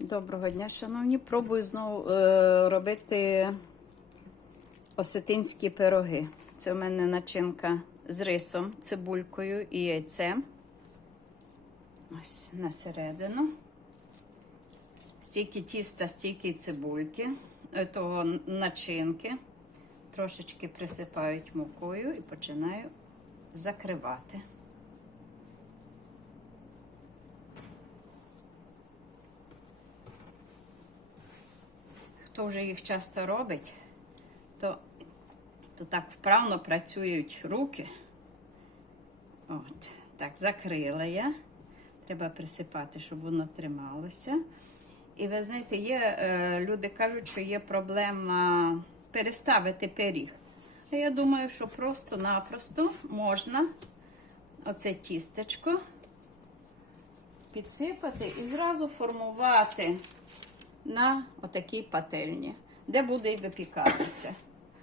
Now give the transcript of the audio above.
Доброго дня, шановні. Пробую знову е, робити осетинські пироги. Це в мене начинка з рисом, цибулькою і яйцем. Ось на середину. Стільки тіста, стільки цибульки, е, того начинки. Трошечки присипають мукою і починаю закривати. Хто вже їх часто робить, то, то так вправно працюють руки. От, так, закрила я. Треба присипати, щоб воно трималося. І ви знаєте, є, е, люди кажуть, що є проблема переставити пиріг. А я думаю, що просто-напросто можна оце тістечко підсипати і зразу формувати на отакій пательні, де буде і випікатися.